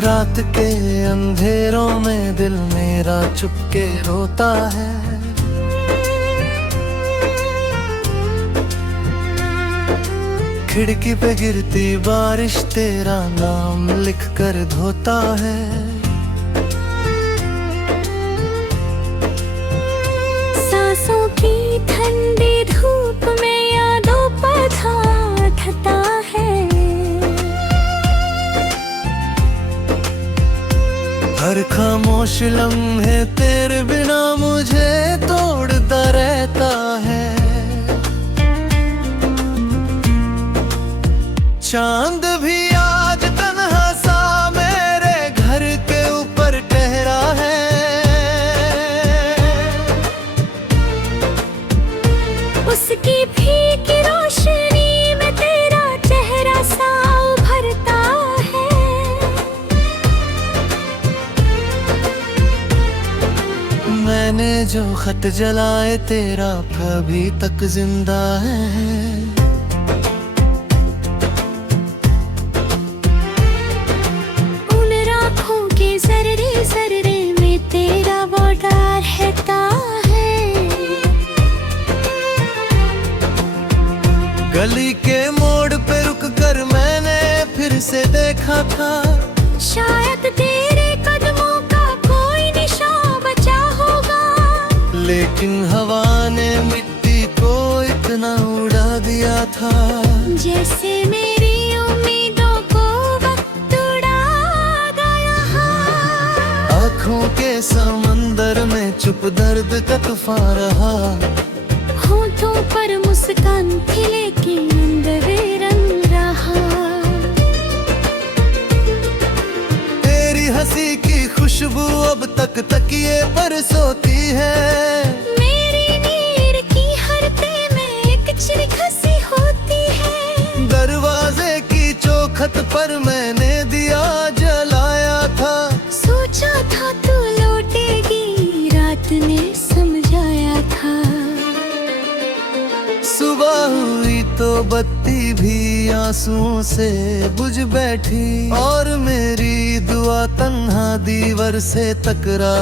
रात के अंधेरों में दिल मेरा चुपके रोता है। खिड़की पे गिरती बारिश तेरा नाम लिख कर धोता है। सांसों की ठंडी धूप में यादों पर ढलता है। हर खामोश लम्हे तेरे बिना मुझे तोड़ता रहता है। चांद भी आज तन्हा सा मेरे घर के ऊपर ठहरा है। उसकी फीकी रोशनी में तेरा चेहरा सा उभरता है। मैंने जो खत जलाए तेरा अभी तक जिंदा है। गली के मोड़ पे रुक कर मैंने फिर से देखा था। शायद तेरे कदमों का कोई निशान बचा होगा। लेकिन हवा ने मिट्टी को इतना उड़ा दिया था। जैसे मेरी उम्मीदों को वक्त उड़ा गया। आँखों के समंदर में चुप दर्द का तूफान रहा। होठों पर मुस्कान थी लेकिन अंदर रंग रहा। तेरी हंसी की खुशबू अब तक तकिए पर सोती है। मेरी नीर की हरते में एक चिरख सी होती है। दरवाजे की चौखट पर मैंने दिया जलाया था। सोचा था तू लौटेगी, रात ने समझाया था। सुबह हुई तो बत्ती भी आंसुओं से बुझ बैठी। और मेरी दुआ तन्हा दीवार से टकरा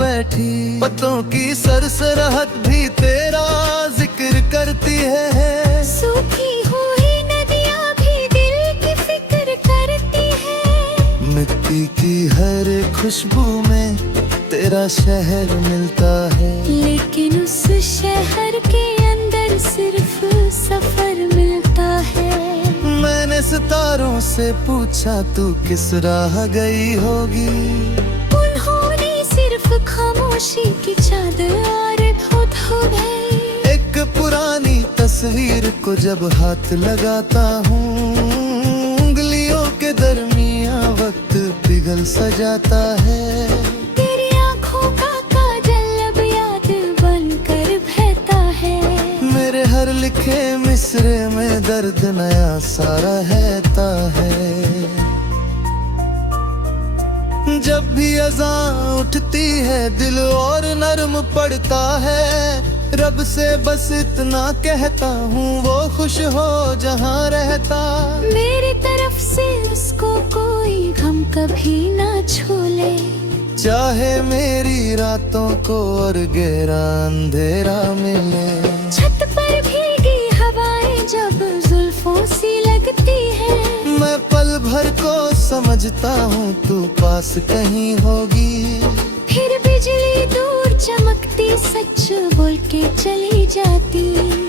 बैठी। पत्तों की सरसराहट भी तेरा जिक्र करती है। सूखी हुई नदियाँ भी दिल की फिक्र करती है। मिट्टी की हर खुशबू में तेरा शहर मिलता है। लेकिन उस शहर के अंदर सिर्फ सफर मिलता है। मैंने सितारों से पूछा तू किस राह गई होगी। उन्होंने सिर्फ खामोशी की चादर और धो गई। एक पुरानी तस्वीर को जब हाथ लगाता हूँ, उंगलियों के दरमियां वक्त पिघल सा जाता है। तेरी आँखों का काजल अब याद बनकर बहता है। मेरे हर लिखे मिसरे में दर्द नया सा रहता है। जब भी अज़ान उठती है दिल और नरम पड़ता है। रब से बस इतना कहता हूँ वो खुश हो जहाँ रहता। मेरी तरफ से उसको कोई गम कभी ना छूले। चाहे मेरी रातों को और गहरा अंधेरा मिले। छत पर भीगी हवाएं जब जुल्फों सी लगती है। मैं पल भर को समझता हूँ तू पास कहीं होगी। फिर बिजली दूर चमकती सच बोल के चली जाती।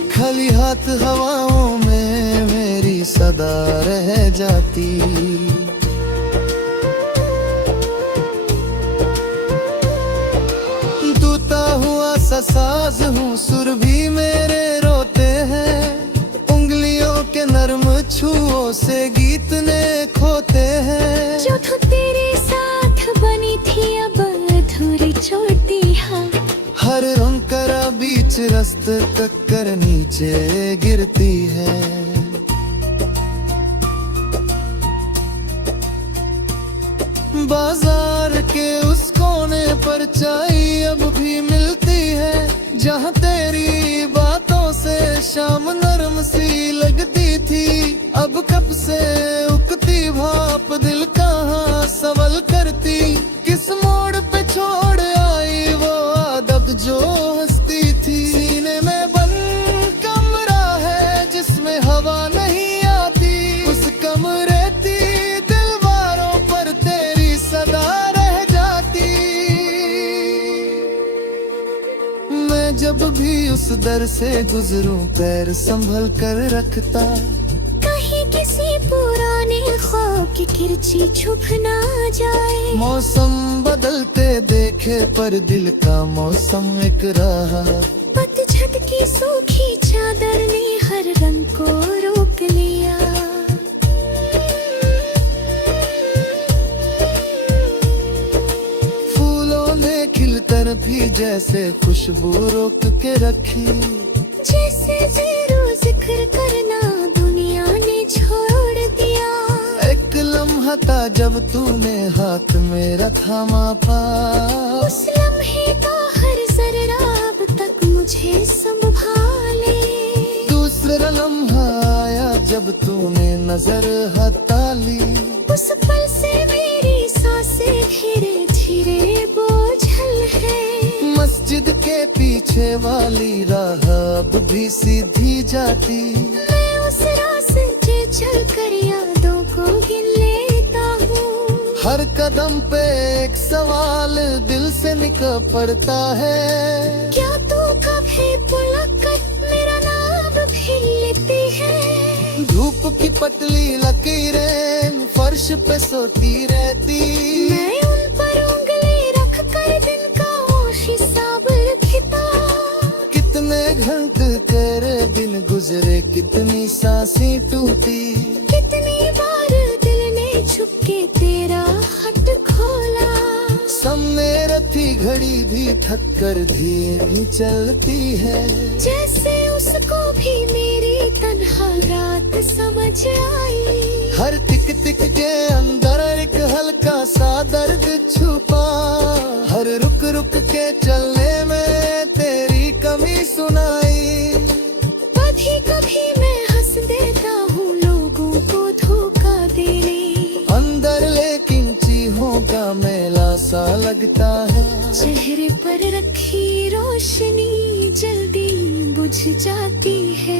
खाली हाथ हवाओं में मेरी सदा रह जाती। टूटा हुआ सा साज हूँ, सुर भी मेरे रोते हैं। उंगलियों के नरम छुओं से गीत ने खोते हैं। जो तू तेरे साथ बनी थी अब अधूरी छोटी हाँ। हर रंग करा बीच रास्ते तक कर नीचे गिरती है। बाजार के उस कोने पर चाय अब भी मिलती है। जहाँ तेरी बातों से शाम नरम सी लगती थी। अब कब से उकती भाप दिल कहाँ सवाल दर से गुजरूं पैर संभल कर रखता। कहीं किसी पुराने ख्वाब की किरची छुप ना जाए। मौसम बदलते देखे पर दिल का मौसम एक रहा। पतझड़ की सूखी चादर ने हर रंग को रोक लिया। फूलों ने खिलकर भी जैसे खुशबू रोक के रखी। जैसे ज़ेरो जिक्र करना दुनिया ने छोड़ दिया। एक लम्हा था जब तूने हाथ मेरा थामा पास। उस लम्हे का हर जर्रा अब तक मुझे संभाले। दूसरा लम्हा आया जब तूने नजर हटा ली। उस पल से मेरी सांसें धीरे धीरे बोझल है। मस्जिद के पीछे वाली राह अब भी सीधी जाती। मैं उस रास्ते चल कर यादों को गिन लेता हूँ। हर कदम पे एक सवाल दिल से निकल पड़ता है। क्या तू कभी मुलाकात मेरा नाम भी लेती है? धूप की पतली लकीरें फर्श पे सोती रहती। मैं उन पर उंगली रख कर दिन का हिसाब लिखता। कितने घंटे तेरे दिन गुजरे, कितनी सांसें टूटी। कितनी बार दिल ने छुप के तेरा हट खोला। सामने रखी घड़ी भी थक कर धीमी चलती है। जैसे उसको भी मेरी तन्हा रात समझ आई। हर टिक टिक के अंदर एक हल्का सा दर्द छुपा। हर रुक रुक के चलने में तेरी कमी सुनाई। कभी कभी मैं हंस देता हूँ लोगों को धोखा देने। अंदर लेकिन चीहों का मेला सा लगता है। चेहरे पर रखी रोशनी जल्दी बुझ जाती है।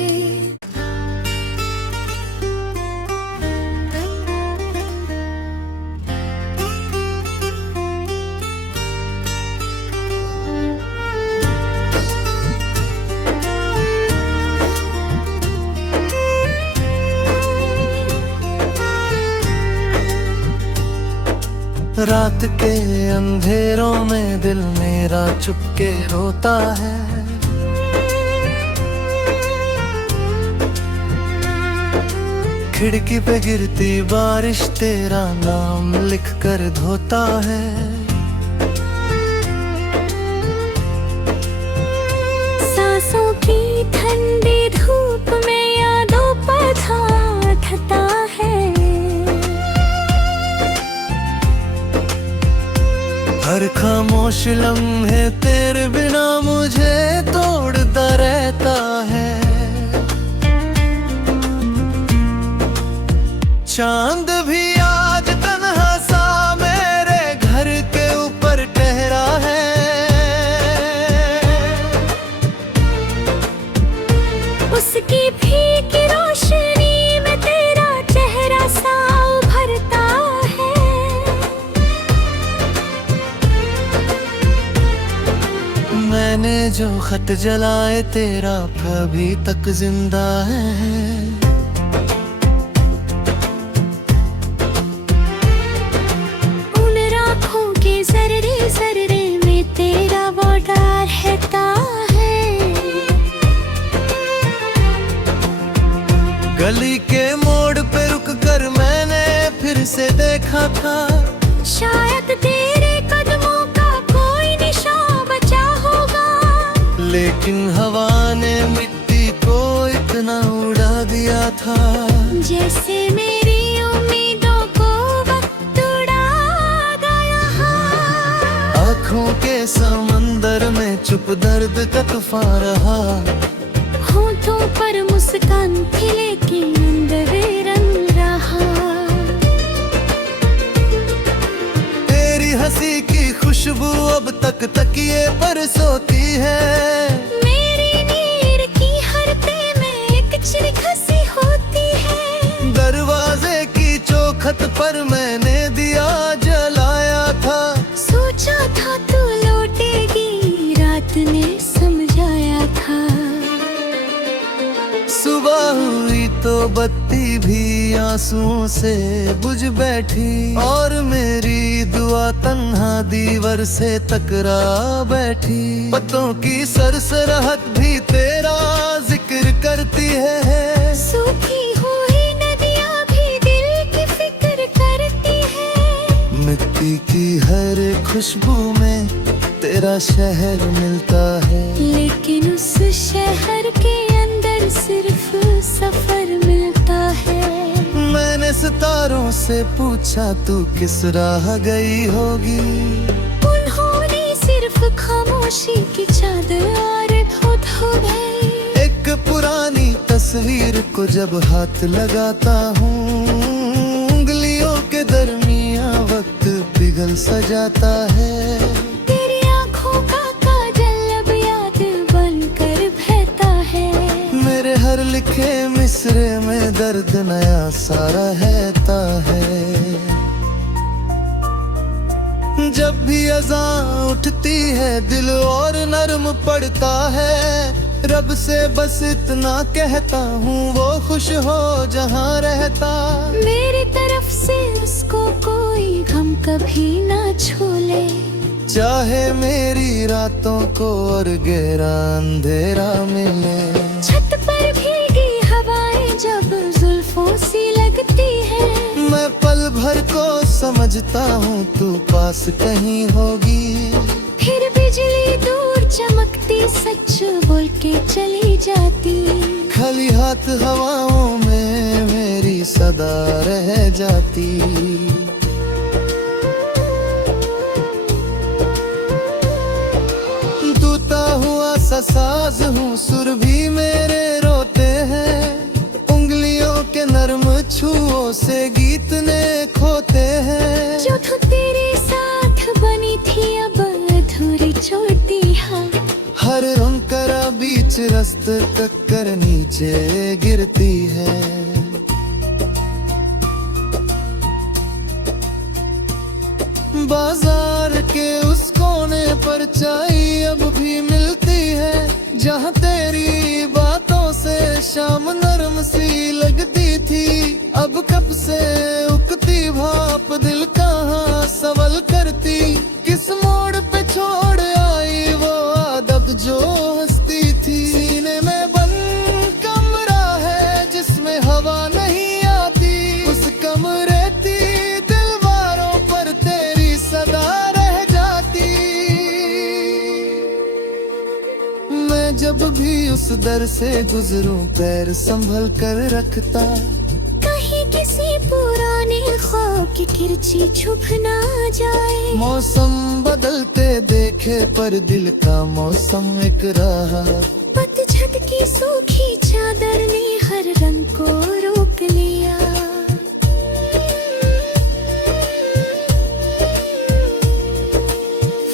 रात के अंधेरों में दिल मेरा चुपके रोता है। खिड़की पे गिरती बारिश तेरा नाम लिख कर धोता है। सांसों की ठंडी धूप में यादों पर ढलता है। हर खामोश लम्हे तेरे बिना मुझे तोड़ता रहता है। चांद भी आज तन्हा सा मेरे घर के ऊपर ठहरा है। उसकी फीकी रोशनी में तेरा चेहरा सा उभरता है। मैंने जो खत जलाए तेरा अभी तक जिंदा है। उन राखों के जर्रे जर्रे में तेरा वो डर रहता है। गली के मोड़ पे रुक कर मैंने फिर से देखा था। शायद तेरे कदमों का कोई निशान बचा होगा। लेकिन हवा ने मिट्टी को इतना उड़ा दिया था। जैसे मेरी उम्मीदों को वक्त उड़ा गया। आँखों के समंदर में चुप दर्द का तूफान रहा। होठों पर मुस्कान थी लेकिन अंदर रंग रहा। तेरी हंसी की खुशबू अब तक तकिए पर सोती है। मेरी नीर की हरते में एक चिर खसी होती है। दरवाजे की चौखट पर मैंने दिया जलाया था। सोचा था तू लौटेगी, रात ने समझाया था। सुबह हुई तो बत्ती भी आंसुओं से बुझ बैठी, और मेरी दुआ तन्हा दीवार से टकरा बैठी। पत्तों की सरसराहट भी तेरा जिक्र करती है, सूखी हुई नदियाँ भी दिल की फिक्र करती है। मिट्टी की हर खुशबू में तेरा शहर मिलता है, लेकिन उस शहर के अंदर सिर्फ सफर मिलता है। मैंने सितारों से पूछा तू किस राह गई होगी, उन्होंने सिर्फ खामोशी की चादर और खुद हो गई। एक पुरानी तस्वीर को जब हाथ लगाता हूँ, उंगलियों के दरमियां वक्त पिघल सा जाता है। तेरी आँखों का काजल अब याद बनकर बहता है। मेरे हर लिखे मिसरे में दर्द नया सारा रहता है। जब भी अज़ान उठती है दिल और नरम पड़ता है, रब से बस इतना कहता हूँ वो खुश हो जहाँ रहता। मेरी तरफ से उसको कोई गम कभी ना छू ले, चाहे मेरी रातों को और गहरा अंधेरा मिले। छत पर भीगी हवाएं जब जुल्फों सी लगती है, मैं पल भर को समझता हूँ तू पास कहीं होगी, फिर बिजली दूर चमकती सच बोल के चली जाती। खाली हाथ हवाओं में मेरी सदा रह जाती। टूटा हुआ सा साज हूँ, सुर भी मेरे रोते हैं, उंगलियों के नरम छुओं से गीत ने खोते हैं। जो तू तेरे साथ बनी थी अब अधूरी छोड़ती हाँ। हर रंकरा बीच रास्ते तक कर नीचे गिरती है। बाजार के उस कोने पर चाय अब भी मिलती है, जहाँ तेरी बातों से शाम नरम सी लगती थी। अब कब से उकती भाप दिल कहाँ सवाल करती, किस मोड़ पे छोड़ आई वो आदत जो हंसती थी। सीने में बंद कमरा है जिसमें हवा नहीं आती, उस कमरे की दीवारों पर तेरी सदा रह जाती। मैं जब भी उस दर से गुजरूं पैर संभल कर रखता, कहीं किसी पुराने ख्वाब की किरची छुप ना जाए। मौसम बदलते देखे पर दिल का मौसम एक रहा, पतझड़ की सूखी चादर ने हर रंग को रोक लिया।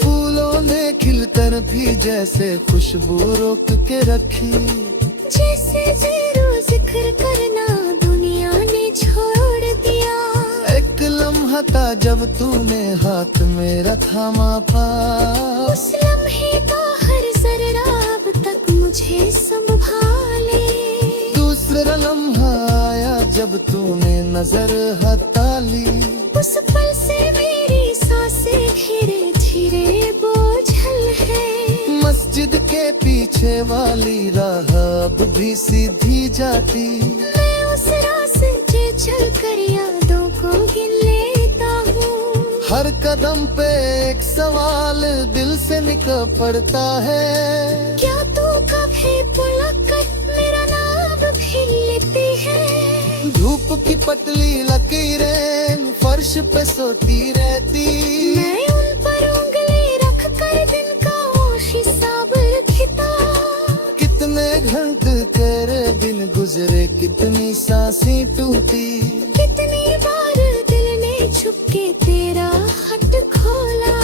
फूलों ने खिलकर भी जैसे खुशबू रोक के रखी, जैसे ज़ेरो जिक्र करना दुनिया ने छोड़ दिया। एक लम्हा था जब तूने हाथ मेरा थामा था, उस लम्हे का हर जर्रा अब तक मुझे संभाले। दूसरा लम्हा आया जब तूने नजर हटा ली, उस पल से मेरी सांसें धीरे धीरे बोझल है। मस्जिद के पीछे वाली राह अब भी सीधी जाती, मैं उस रास्ते चल कर यादों को गिन लेता हूँ। हर कदम पे एक सवाल दिल से निकल पड़ता है, क्या तू कभी बुलाकर मेरा नाम भी लेती है। धूप की पतली लकीरें फर्श पे सोती रहती, मैं उन पर उंगली रख कर दिन का वो हिसाब लिखता। कितने घंटे तेरे बिन गुजरे, कितनी सांसें टूटी, कितनी बार दिल ने छुप के तेरा हट खोला।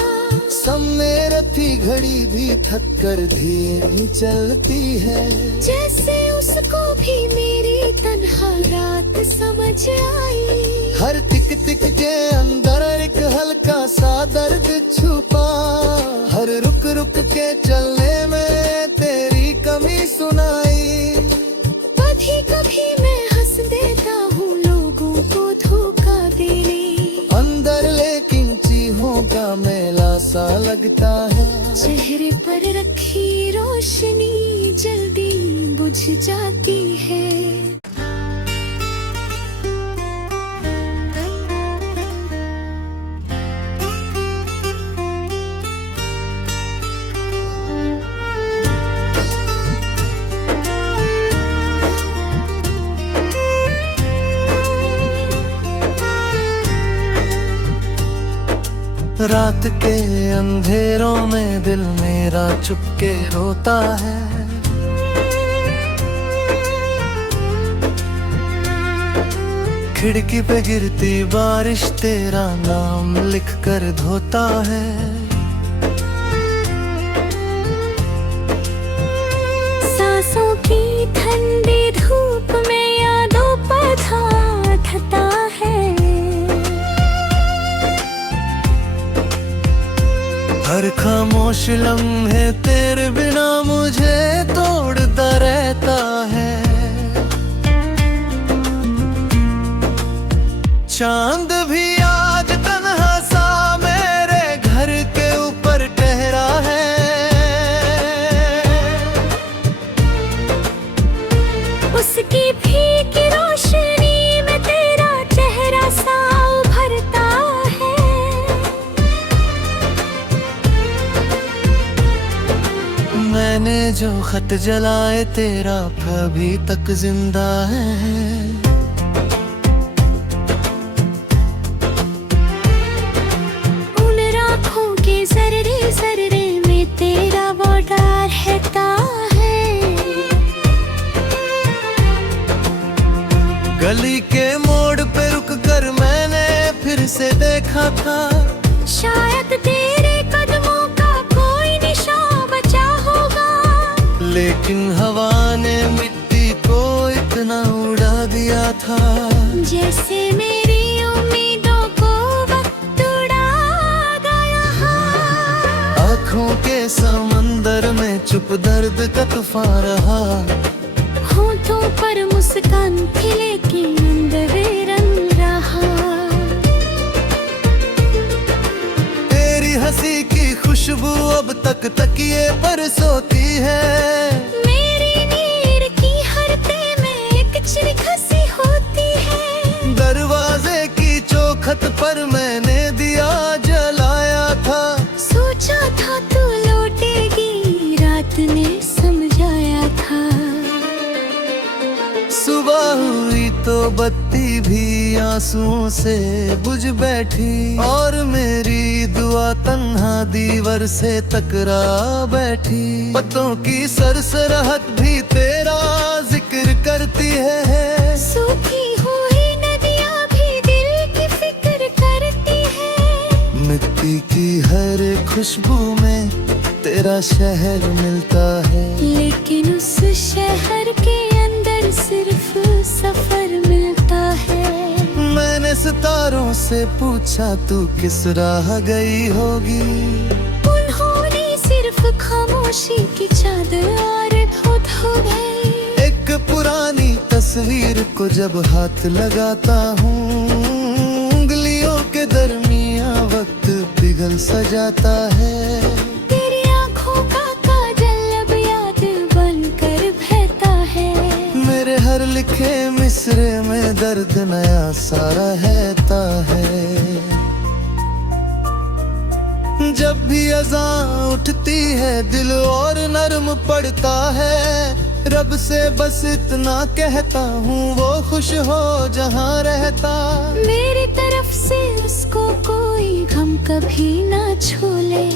सामने रखी घड़ी भी थक कर धीमी चलती है, जैसे उसको भी मेरी तन्हा रात समझ आई। हर टिक टिक के अंदर एक हल्का सा दर्द छुपा, हर रुक रुक के चलने में तेरी कमी सुनाई। अधिक लगता है। चेहरे पर रखी रोशनी जल्दी बुझ जाती है। रात के अंधेरों में दिल मेरा चुपके रोता है। खिड़की पे गिरती बारिश तेरा नाम लिख कर धोता है। सांसों की ठंडी धूप में यादों पर ढलता है। हर खामोश लम्हे तेरे बिना मुझे तोड़ता रहता है। चांद भी आज तन्हा सा मेरे घर के ऊपर ठहरा है। उसकी फीकी रोशनी में तेरा चेहरा सा उभरता है। मैंने जो खत जलाए तेरा अभी तक जिंदा है। उन राखों के जर्रे जर्रे में तेरा वो डर रहता है। गली के मोड़ पे रुक कर मैंने फिर से देखा था। शायद तेरे कदमों का कोई निशान बचा होगा। लेकिन हवा ने मिट्टी को इतना उड़ा दिया था। जैसे मेरी उम्मीदों को वक्त उड़ा गया। आँखों के समंदर में चुप दर्द का तूफान रहा। होठों पर मुस्कान थी लेकिन अंदर रंग रहा। तेरी हंसी की खुशबू अब तक तकिए पर सोती है। मेरी नीर की हरते में एक चिरख सी होती है। दरवाजे की चौखट पर मैंने दिया जलाया था। सोचा था तू लौटेगी, रात ने समझाया था। सुबह हुई तो बत्ती भी आंसुओं से बुझ बैठी। और मेरी दुआ तन्हा दीवार से टकरा बैठी। पत्तों की सरसराहट भी तेरा जिक्र करती है। सूखी हुई नदियाँ भी दिल की फिक्र करती है। मिट्टी की हर खुशबू में तेरा शहर मिलता है। लेकिन उस शहर के अंदर सिर्फ सफर मिलता है। मैंने सितारों से पूछा तू किस राह गई होगी। उन्होंने सिर्फ खामोशी की चादर और खुद हो गई। एक पुरानी तस्वीर को जब हाथ लगाता हूँ, उंगलियों के दरमियां वक्त पिघल सा जाता है। तेरी आँखों का काजल अब याद बनकर बहता है। मेरे हर लिखे मिसरे में दर्द नया सा रहता है। जब भी अज़ान उठती है दिल और नरम पड़ता है। रब से बस इतना कहता हूँ वो खुश हो जहाँ रहता। मेरी तरफ से उसको कोई गम कभी ना छू ले।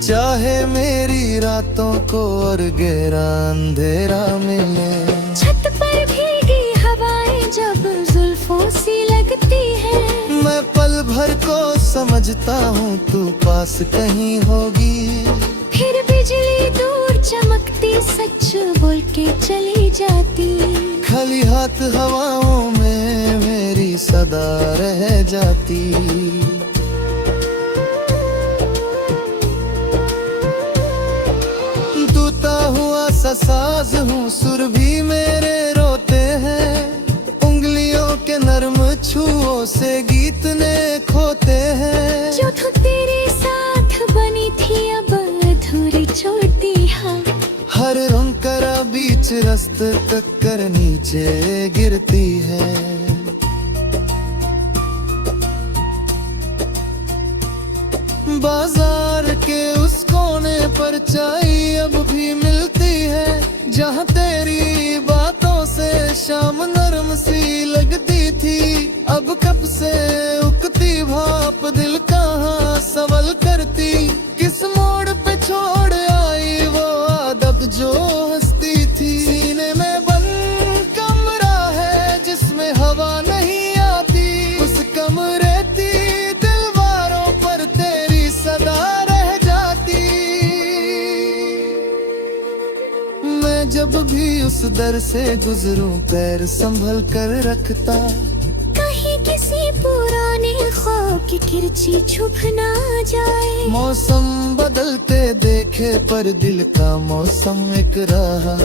चाहे मेरी रातों को और गहरा अंधेरा मिले। छत पर भीगी हवाएं जब जुल्फों सी लगती है। मैं पल भर को समझता हूँ तू पास कहीं होगी। फिर बिजली दूर चमकती सच बोल के चली जाती। खाली हाथ हवाओं में मेरी सदा रह जाती। टूटा हुआ सा साज हूँ, सुर भी मेरे रोते हैं। उंगलियों के नरम छुओं से गीत ने खोते हैं। जो तू तेरे साथ बनी थी टक्कर नीचे गिरती है। बाजार के उस कोने पर चाय अब भी मिलती है, जहाँ तेरी बातों से शाम नरम सी लगती थी। अब कब से उकती भाप दिल कहाँ सवाल करती, किस मोड़ पे छोड़ आई वो आदत जो हंसती थी। सीने में बंद कमरा है जिसमें हवा नहीं आती, उस कमरे की दीवारों पर तेरी सदा रह जाती। मैं जब भी उस दर से गुजरूं पैर संभल कर रखता, कहीं किसी पुराने ख्वाब की किरची छुप ना जाए। मौसम बदलते देखे पर दिल का मौसम एक रहा।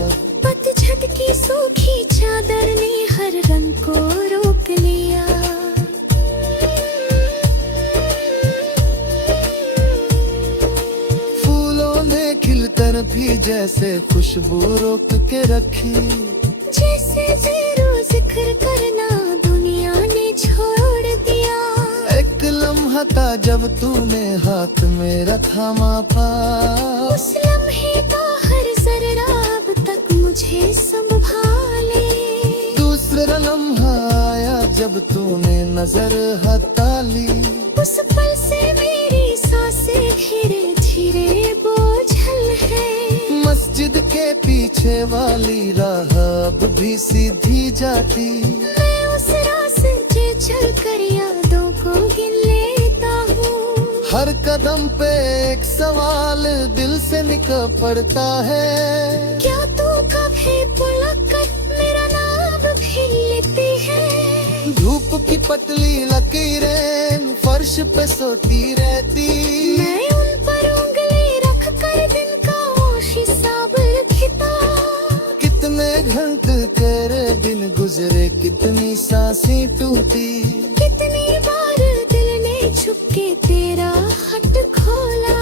पतझड़ की सूखी चादर ने हर रंग को रोक लिया। फूलों ने खिलकर भी जैसे खुशबू रोक के रखी, जैसे ज़ेरो जिक्र करना दुनिया ने छोड़ दिया। एक लम्हा था जब तूने हाथ मेरा थामा था, उस लम्हे का हर जर्रा अब तक मुझे संभाले। दूसरा लम्हा आया जब तूने नजर हटा ली, उस पल से मेरी सांसें धीरे धीरे बोझल है। मस्जिद के पीछे वाली राह अब भी सीधी जाती, मैं उस रास्ते चल कर यादों को गिन लेता हूँ। हर कदम पे एक सवाल दिल से निकल पड़ता है, क्या तू कभी बुलाकर मेरा नाम भी लेती है। धूप की पतली लकीरें फर्श पे सोती रहती, मैं उन पर उंगली रख कर दिन का हिसाब लिखता। कितने घंटे तेरे दिन गुजरे, कितनी सांसें टूटी, कितनी बार दिल ने छुप के तेरा हट खोला।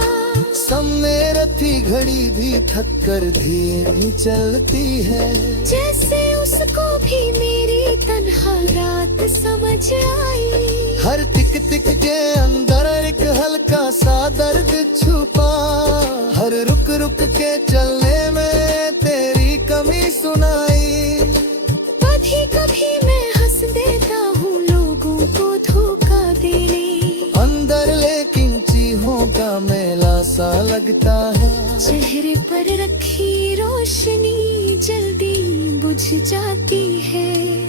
सामने रखी घड़ी भी थक कर धीमी चलती है, जैसे उसको भी मेरी तन्हा रात समझ आई। हर टिक टिक के अंदर एक हल्का सा दर्द छुपा, हर रुक रुक के चलने में तेरी कमी सुनाई। कभी कभी मैं हंस देता हूँ लोगों को धोखा देने, अंदर लेकिन चीहों का मेला सा लगता है। चेहरे पर रखी रोशनी जल्दी बुझ जाती है।